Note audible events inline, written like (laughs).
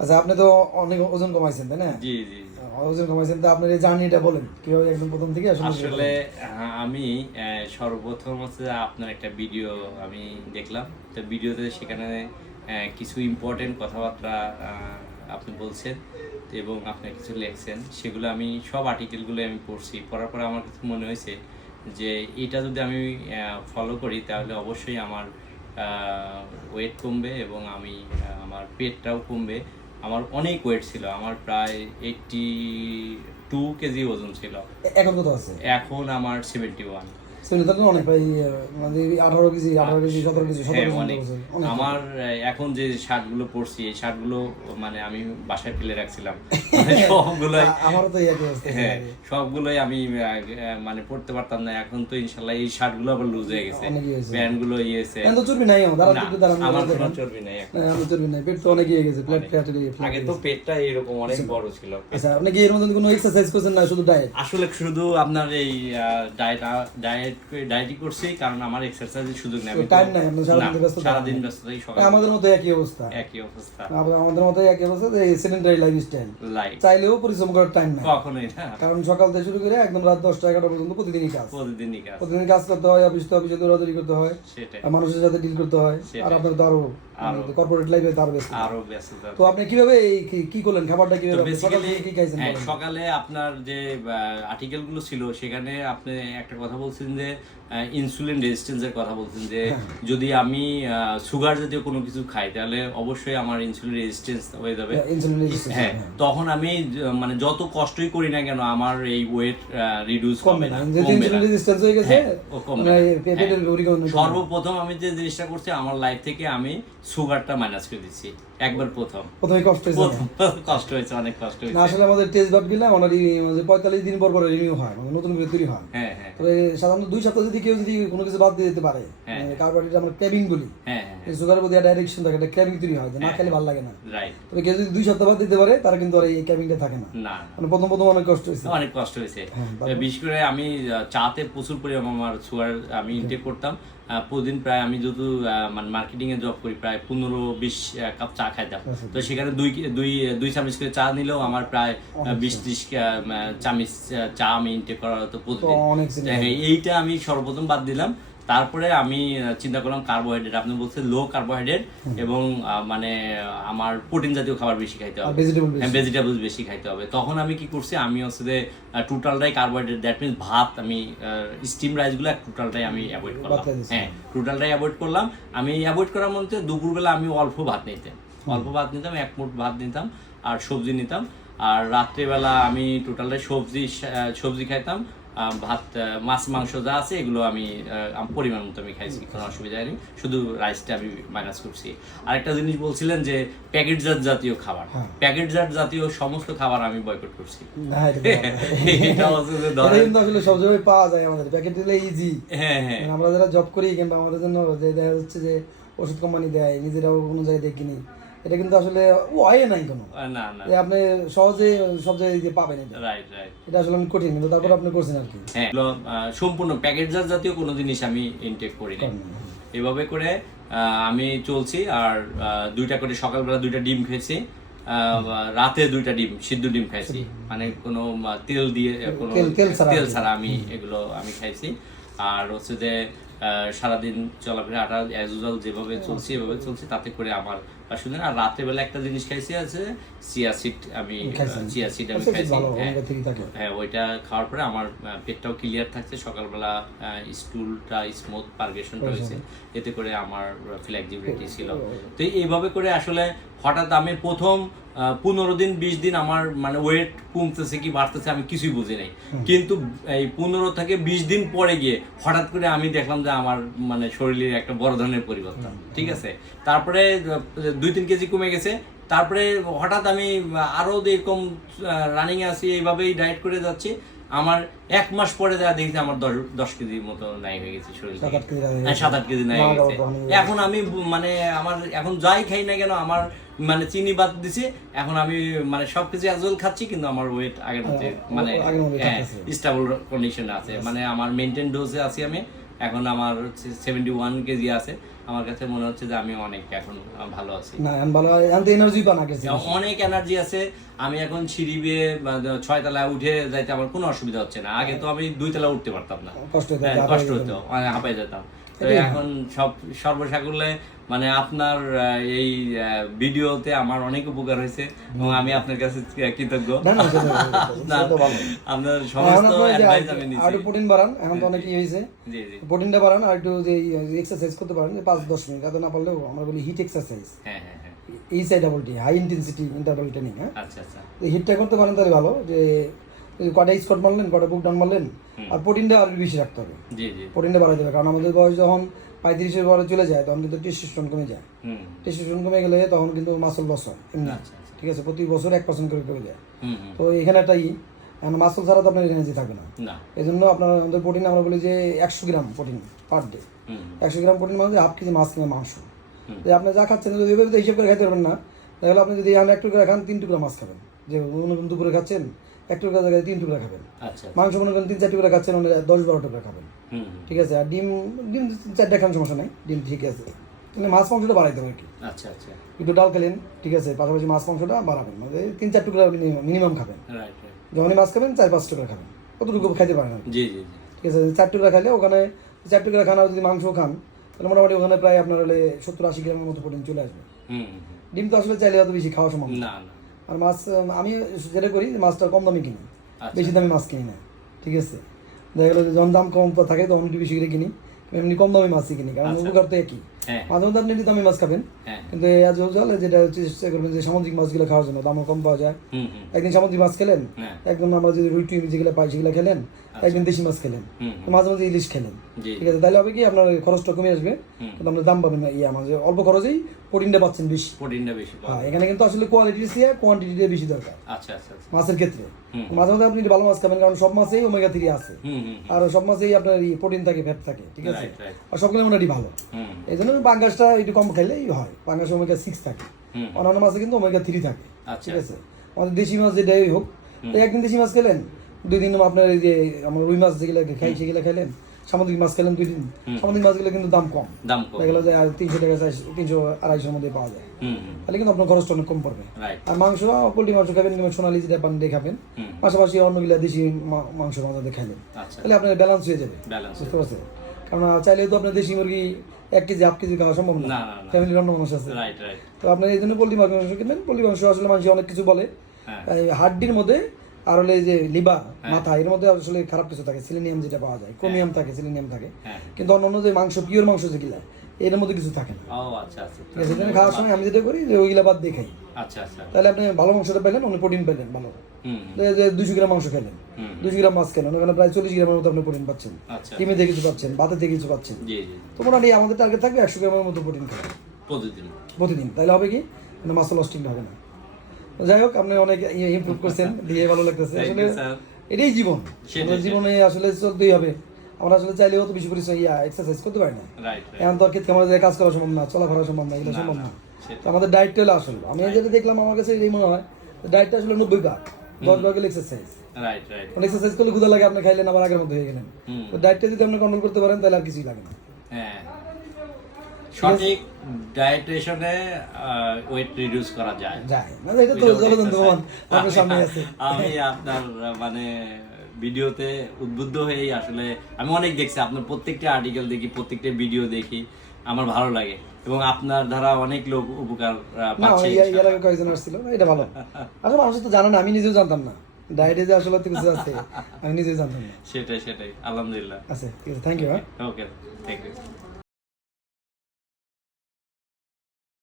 আচ্ছা আপনি তো অনেক ওজন কমাইছেন তাই না? জি জি। ওজন কমাইছেন তো আপনার এই জার্নিটা বলেন কীভাবে একদম প্রথম থেকে আসলে আমি সর্বপ্রথম হচ্ছে আপনার একটা ভিডিও আমি দেখলাম। তো ভিডিওতে সেখানে কিছু ইম্পর্টেন্ট কথাবার্তা আপনি বলছেন এবং আপনি কিছু লিখছেন। সেগুলো আমি সব আর্টিকেলগুলো আমি পড়ছি। পড়ার পরে আমার কাছে মনে হয়েছে যে এটা যদি আমি ফলো করি তাহলে অবশ্যই আমার ওয়েট কমবে এবং আমি আমার পেটটাও কমবে। আমার অনেক ওয়েট ছিল আমার প্রায় এইটি টু কেজি ওজন ছিল। এখন কত আছে? এখন আমার সেভেন্টি ওয়ান তো অনেক প্রায় মানে আঠারো কেজি আঠারো কেজি সতেরো কেজি সতেরো হ্যাঁ কেজি অনেক। মতো আছে। অনেক। আমার এখন যে শার্টগুলো পরছি এই শার্টগুলো মানে আমি বাসায় ফেলে রাখছিলাম। (laughs) মানে সবগুলোই আমারও তো হ্যাঁ সবগুলোই আমি মানে পড়তে পারতাম না। এখন তো ইনশাল্লাহ এই শার্টগুলো আবার লুজ হয়ে গেছে। ইয়ে প্যান্টগুলো ইয়েছে এখন তো চর্বি নাই আমার কোনো চর্বি নেই এখন। হ্যাঁ, চর্বি নাই পেট তো অনেক ইয়ে গেছে প্লেট ফ্ল্যাট আগে তো পেটটা এরকম অনেক বড় ছিল। আচ্ছা আপনি কি এর মধ্যে কোনো এক্সারসাইজ করছেন না শুধু ডায়েট আসলে শুধু আপনার এই ডায়েট ডায়েট ডায়েটই করছি কারণ আমার এক্সারসাইজের সুযোগ নেই টাইম নাই, সারাদিন ব্যস্ত থাকি সকাল আমাদের মতো একই অবস্থা। একই অবস্থা। আমাদের মতো একই অবস্থা যে সেডেন্টারি লাইফস্টাইল চাইলেও পরিশ্রম করার টাইম নাই। কখনোই না। কারণ সকাল থেকে শুরু করে একদম রাত দশটা এগারোটা পর্যন্ত প্রতিদিনই কাজ। প্রতিদিনই কাজ। প্রতিদিন কাজ করতে হয় অফিস তো অফিসে দৌড়াদৌড়ি করতে হয়। সেটাই। মানুষের সাথে ডিল করতে হয়। আর আপনার আরও। কর্পোরেট লাইফে তার ব্যস্ত আরও ব্যস্ত তো আপনি কীভাবে এই কি- করলেন? খাবারটা কীভাবে বেসিক্যালি কি খাইছেন সকালে আপনার যে আর্টিকেলগুলো ছিল সেখানে আপনি একটা কথা বলছেন যে ইনসুলিন রেজিস্ট্যান্সের কথা বলছেন যে হ্যাঁ। যদি আমি সুগার জাতীয় কোনো কিছু খাই তাহলে অবশ্যই আমার ইনসুলিন রেজিস্ট্যান্স হয়ে যাবে। হ্যাঁ তখন আমি মানে যত কষ্টই করি না কেন আমার এই ওয়েট রিডিউস কমবে না হয়ে হ্যাঁ, হ্যাঁ। সর্বপ্রথম আমি যে জিনিসটা করছি আমার লাইফ থেকে আমি সুগারটা মাইনাস করে দিচ্ছি একবার প্রথম। প্রথমে কষ্ট হয়েছে। (laughs) কষ্ট হয়েছে অনেক কষ্ট হয়েছে। আসলে আমাদের টেস্ট বাদ গেলে আমাদের পঁয়তাল্লিশ দিন পর পর রিনিউ হয় মানে নতুন করে তৈরি হয়। হ্যাঁ হ্যাঁ। তবে সাধারণত দুই সপ্তাহ যদি কেউ যদি কোনো কিছু বাদ দিয়ে দিতে পারে হ্যাঁ। কার্বোহাইড্রেট আমরা ক্র্যাবিং বলি সুগারের প্রতি ডাইরেকশন থাকে একটা ক্র্যাবিং তৈরি হয় না হ্যাঁ। খেলে ভালো লাগে না। তবে কেউ যদি দুই সপ্তাহ বাদ দিতে পারে তার কিন্তু আর এই ক্র্যাবিংটা থাকে না। মানে প্রথম প্রথম অনেক কষ্ট হয়েছে। অনেক কষ্ট হয়েছে। হ্যাঁ, বিশেষ করে আমি চাতে প্রচুর পরিমাণ আমার সুগার আমি ইনটেক করতাম। প্রতিদিন প্রায় আমি যেহেতু আহ, মানে মার্কেটিং এ জব করি প্রায় পনেরো বিশ কাপ চা খাইতাম। আচ্ছা। তো সেখানে দুই দুই দুই চামচ করে চা নিলেও আমার প্রায় বিশ ত্রিশ চামচ চা আমি ইনটেক করা হতো প্রতিদিন। হ্যাঁ, এইটা আমি সর্বপ্রথম বাদ দিলাম। তারপরে আমি চিন্তা করলাম কার্বোহাইড্রেট আপনি বলছেন লো কার্বোহাইড্রেট এবং মানে আমার প্রোটিন জাতীয় খাবার বেশি খাইতে হবে। হ্যাঁ ভেজিটেবলস বেশি খাইতে হবে। তখন আমি কি করছি আমি হচ্ছে যে টোটালটাই কার্বোহাইড্রেট দ্যাট মিনস ভাত আমি স্টিম রাইসগুলো টোটালটাই আমি অ্যাভয়েড করলাম। হ্যাঁ টোটালটাই অ্যাভয়েড করলাম। আমি অ্যাভয়েড করার মধ্যে দুপুরবেলা আমি অল্প ভাত নিতাম। অল্প ভাত নিতাম এক মুঠ ভাত নিতাম আর সবজি নিতাম। আর রাত্রেবেলা আমি টোটালটাই সবজি সবজি খাইতাম। ভাত মাছ মাংস যা আছে এগুলো আমি পরিমাণ মতো আমি খাইছি কোনো অসুবিধা নেই শুধু রাইসটা আমি মাইনাস করছি। আরেকটা জিনিস বলছিলেন যে প্যাকেটজাত জাতীয় খাবার। প্যাকেটজাত জাতীয় সমস্ত খাবার আমি বয়কট করছি। এটা তো (laughs) না। এটা হচ্ছে যে ধরেন আসলে সব জায়গায় পাওয়া যায় আমাদের। প্যাকেট দিলে ইজি হ্যাঁ হ্যাঁ। আমরা যারা জব করি কিংবা আমাদের জন্য যে দেখা যাচ্ছে যে ওষুধ কোম্পানি দেয় নিজেরাও কোনো জায়গায় দিয়ে কিনি এটা কিন্তু আসলে হয় নাই কোনো। না না। আপনি সহজে সব জায়গায় পাবেন এটা। রাইট রাইট এটা আসলে কঠিন কিন্তু তারপর আপনি করছেন আর কি। হ্যাঁ সম্পূর্ণ প্যাকেটজাত জাতীয় কোনো জিনিস আমি ইনটেক করি না এভাবে করে আমি চলছি আর দুইটা করে সকালবেলা দুইটা ডিম খেয়েছি রাতে দুইটা ডিম সিদ্ধ ডিম খাইছি। মানে কোনো তেল দিয়ে কোনো তেল- ছাড়া আমি এগুলো আমি খাইছি। আর হচ্ছে যে সারাদিন চলাফেরা হাঁটা অ্যাজ ইউজুয়াল যেভাবে চলছি এভাবে চলছি তাতে করে আমার রাতের বেলা একটা জিনিস খাইছি আছে চিয়া সিড আমি চিয়া সিড আমি খাইছি হ্যাঁ। হ্যাঁ ওইটা খাওয়ার পরে আমার পেটটাও ক্লিয়ার থাকছে সকালবেলা স্টুলটা স্মুথ পারগেশনটা হয়েছে। এতে করে আমার ফ্লেক্সিবিলিটি ছিল। তো এইভাবে করে আসলে হঠাৎ আমি প্রথম পনেরো দিন বিশ দিন আমার মানে ওয়েট কমতেছে কি বাড়তেছে আমি কিছুই বুঝি নাই। কিন্তু এই পনেরো থেকে বিশ দিন পরে গিয়ে হঠাৎ করে আমি দেখলাম যে আমার মানে শরীরের একটা বড় ধরনের পরিবর্তন। ঠিক আছে? তারপরে দুই তিন কেজি কমে গেছে। তারপরে হঠাৎ আমি আরও এরকম রানিং আছি এইভাবেই ডায়েট করে যাচ্ছি। আমার এক মাস পরে দেখা দেখছি আমার দশ দশ কেজির মতো নাই হয়ে গেছে শরীর সাত আট কেজি নাই হয়ে গেছে। এখন আমি মানে আমার এখন যাই খাই না কেন আমার মানে চিনি বাদ দিছি। এখন আমি মানে সবকিছু অ্যাজল খাচ্ছি কিন্তু আমার ওয়েট আগের মধ্যে হ্যাঁ, মানে আগের হ্যাঁ। স্টেবল কন্ডিশনে আছে। মানে আমার মেনটেন ডোজে আছি আমি। এখন আমার হচ্ছে সেভেন্টি ওয়ান কেজি আছে। আমার কাছে মনে হচ্ছে যে আমি অনেক এখন ভালো আছি। না ভালো এখন এনার্জি পান আগে অনেক এনার্জি আছে। আমি এখন সিঁড়ি বেয়ে ছয় তলায় উঠে যাইতে আমার কোনো অসুবিধা হচ্ছে না। আগে তো আমি দুই তলা উঠতে পারতাম না। কষ্ট হতো হ্যাঁ, কষ্ট হতো হাঁপাই যেতাম। এখন সব সর্বসাকুল্যে মানে আপনার এই ভিডিওতে আমার অনেক উপকার হয়েছে এবং আমি আপনার কাছে কৃতজ্ঞ আপনার সমস্ত অ্যাডভাইস আমি আর প্রোটিন বাড়ান এখন তো অনেক হয়েছে জি জি প্রোটিনটা বাড়ান আর একটু যে এক্সারসাইজ করতে পারেন যে পাঁচ দশ মিনিট এত না পারলেও আমরা বলি হিট এক্সারসাইজ হ্যাঁ হ্যাঁ হ্যাঁ এই side double T high intensity interval training হ্যাঁ আচ্ছা আচ্ছা হিটটা করতে পারেন তাহলে ভালো যে কটা স্কট মারলেন কটা বুক ডাউন মারলেন আর প্রোটিনটা আর বেশি রাখতে হবে। প্রোটিনটা বাড়াই দেবে কারণ আমাদের বয়স যখন পঁয়ত্রিশের পরে চলে যায় তখন কিন্তু টেস্টোস্টেরন কমে যায়। হুম। টেস্টোস্টেরন কমে গেলে তখন কিন্তু মাসল লস হয় এমনি। আচ্ছা আচ্ছা। ঠিক আছে প্রতি বছর এক পার্সেন্ট করে কমে যায়। তো এখানে একটা ই মাসল ছাড়া তো আপনার এনার্জি থাকবে না। এই জন্য আপনার আমাদের প্রোটিন আমরা বলি যে একশো গ্রাম প্রোটিন পার ডে একশো গ্রাম প্রোটিন মানে হাফ কেজি মাছ কিনে মাংস। আপনি যা খাচ্ছেন যদি তো করে খাইতে পারবেন না তাহলে আপনি যদি এক টুকরা খান তিন টুকরা মাছ খাবেন। যে অন্য কোনো দুপুরে খাচ্ছেন এক টুকরা জায়গায় তিন টুকরা খাবেন। আচ্ছা মাংস মনে করেন তিন চার টুকরা খাচ্ছেন মানে দশ বারো টুকরা খাবেন। ঠিক আছে? আর ডিম ডিম চারটা খান সমস্যা নেই ডিম ঠিক আছে। তাহলে মাছ মাংসটা হবে আর কি। আচ্ছা আচ্ছা। একটু ডাল খেলেন ঠিক আছে? পাশাপাশি মাছ মাংসটা বাড়াবেন। মানে তিন চার টুকরা মিনিমাম খাবেন। যখনই মাছ খাবেন চার পাঁচ টুকরা খাবেন। কতটুকু খাইতে পারেন। জি জি ঠিক আছে? চার টুকরা খাইলে ওখানে চার টুকরা খান যদি মাংস খান তাহলে মোটামুটি ওখানে প্রায় আপনার হলে সত্তর আশি গ্রামের মতো প্রোটিন চলে আসবে। ডিম তো আসলে চাইলে অত বেশি খাওয়া সম্ভব না না। আর মাছ আমি যেটা করি মাছটা কম দামে কিনি আচ্ছা। বেশি দামে মাছ কিনি না ঠিক আছে দেখা গেলো যখন দাম কম থাকে তখন একটু বেশি করে কিনি এমনি কম দামে মাছই কিনি কারণ আচ্ছা। উপকার তো একই মাঝে মধ্যে আপনি একটু দামি মাছ খাবেন। হ্যাঁ। কিন্তু এই আজ জলে যেটা চেষ্টা করবেন যে সামুদ্রিক মাছগুলো খাওয়ার জন্য দামও কম পাওয়া যায়। একদিন সামুদ্রিক মাছ খেলেন হ্যাঁ। একদম আমরা যদি রুই টুই যেগুলো পাই সেগুলো খেলেন একদিন দেশি মাছ খেলেন। মাঝে মাঝে ইলিশ খেলেন। ঠিক আছে তাহলে হবে কি আপনার খরচটা কমে আসবে কিন্তু আপনার দাম পাবেন না ইয়ে আমাদের অল্প খরচেই প্রোটিনটা পাচ্ছেন বেশি। প্রোটিনটা বেশি হ্যাঁ এখানে কিন্তু আসলে কোয়ালিটির চেয়ে কোয়ান্টিটিটা বেশি দরকার। আচ্ছা আচ্ছা আচ্ছা। মাছের ক্ষেত্রে। মাঝে মাঝে আপনি ভালো মাছ খাবেন কারণ সব মাছেই ওমেগা থ্রি আছে। আর সব মাছেই আপনার প্রোটিন থাকে ফ্যাট থাকে ঠিক আছে? আর সবগুলো মোটামুটি ভালো। এই জন্য পাঙ্গাসটা একটু কম খাইলেই হয়। পাঙ্গাসে ওমেগা সিক্স থাকে। অন্যান্য মাছে কিন্তু ওমেগা থ্রি থাকে। আচ্ছা। ঠিক আছে? আমাদের দেশি মাছ যেটাই হোক তো একদিন দেশি মাছ খেলেন? দুই দিন আপনার এই যে আমার রুই মাছ যেগুলো খাই সেগুলো খেলেন? সামুদ্রিক মাছ খেলেন দুই দিন? সামুদ্রিক মাছগুলো কিন্তু দাম কম। দাম কম। দেখা গেলো যে আর তিনশো টাকা তিনশো আড়াইশোর মধ্যে পাওয়া যায়। তাহলে কিন্তু আপনার খরচটা অনেক কম পড়বে। আর মাংস পোলট্রি মাংস খাবেন কিংবা সোনালি যেটা পান দিয়ে খাবেন পাশাপাশি অন্যগুলো দেশি মাংস মাঝে খাইলেন। আচ্ছা। তাহলে আপনার ব্যালেন্স হয়ে যাবে। বুঝতে পারছেন? কারণ চাইলে তো আপনার দেশি মুরগি এক কেজি হাফ কেজি খাওয়া সম্ভব না। ফ্যামিলির অন্য মানুষ আছে। তো আপনার এই জন্য পোলট্রি মাংস কিনবেন। পোলট্রি মাংস আসলে মানুষ অনেক কিছু বলে। হ্যাঁ। হাড্ডির মধ্যে আর হলে যে লিভার মাথা এর মধ্যে আসলে খারাপ কিছু থাকে। সিলিনিয়াম যেটা পাওয়া যায় ক্রোমিয়াম থাকে সিলিনিয়াম থাকে। হ্যাঁ। কিন্তু অন্যান্য যে মাংস পিওর মাংস যেগুলা এর মধ্যে কিছু থাকে না। ও আচ্ছা আচ্ছা। ঠিক আছে এজন্য খাওয়ার সময় আমি যেটা করি যে ওইগুলা বাদ দিয়ে খাই। আচ্ছা আচ্ছা। তাহলে আপনি ভালো মাংসটা পেলেন অনেক প্রোটিন পেলেন ভালো। যে গ্রাম মাংস খেলেন দুশো গ্রাম মাছ খেলেন ওখানে প্রায় চল্লিশ গ্রামের মতো আপনি প্রোটিন পাচ্ছেন। আচ্ছা। ডিমে থেকে কিছু পাচ্ছেন? ভাতে থেকে কিছু পাচ্ছেন? তো মোটামুটি আমাদের টার্গেট থাকবে একশো গ্রামের মতো প্রোটিন খাবেন প্রতিদিন। প্রতিদিন। তাহলে হবে কি? মানে মাসল লস্টিং হবে না। যাই হোক আপনি অনেক ইমপ্রুভ করছেন দিয়ে ভালো লাগতেছে। আসলে এটাই জীবন। জীবনে আসলে চলতেই হবে। আমরা আসলে চাইলেও তো বেশি করে ইয়া এক্সারসাইজ করতে পারি না। এখন তো আর ক্ষেত্রে আমাদের কাজ করা সম্ভব না চলাফেরা সম্ভব না এগুলো সম্ভব না, না। তো আমাদের ডায়েটটা হলো আসল। আমি যেটা দেখলাম আমার কাছে এই মনে হয় ডায়েটটা আসলে নব্বই ভাগ দশ ভাগ এক্সারসাইজ রাইট রাইট এক্সারসাইজ করলে লাগে আপনি খাইলেন আবার আগের মধ্যে হয়ে গেলেন। তো ডায়েটটা যদি আপনি কন্ট্রোল করতে পারেন তাহলে আর কিছুই লাগে না। হ্যাঁ। সঠিক ডায়েটেশনে ওয়েট রিডিউস করা যায়। যায়। না এটা তো জলদন্ত আপনার সামনে আছে। আমি আপনার মানে ভিডিওতে উদ্বুদ্ধ হয়েই আসলে আমি অনেক দেখছি আপনার প্রত্যেকটা আর্টিকেল দেখি প্রত্যেকটা ভিডিও দেখি আমার ভালো লাগে। এবং আপনার দ্বারা অনেক লোক উপকার না পাচ্ছে আগে কয়েকজন আসছিল এটা ভালো। আসলে মানুষ তো জানে না আমি নিজেও জানতাম না। ডায়েটে যে আসলে কিছু আছে আমি নিজে জানতাম সেটাই সেটাই। আলহামদুলিল্লাহ। আচ্ছা ঠিক আছে thank you okay thank you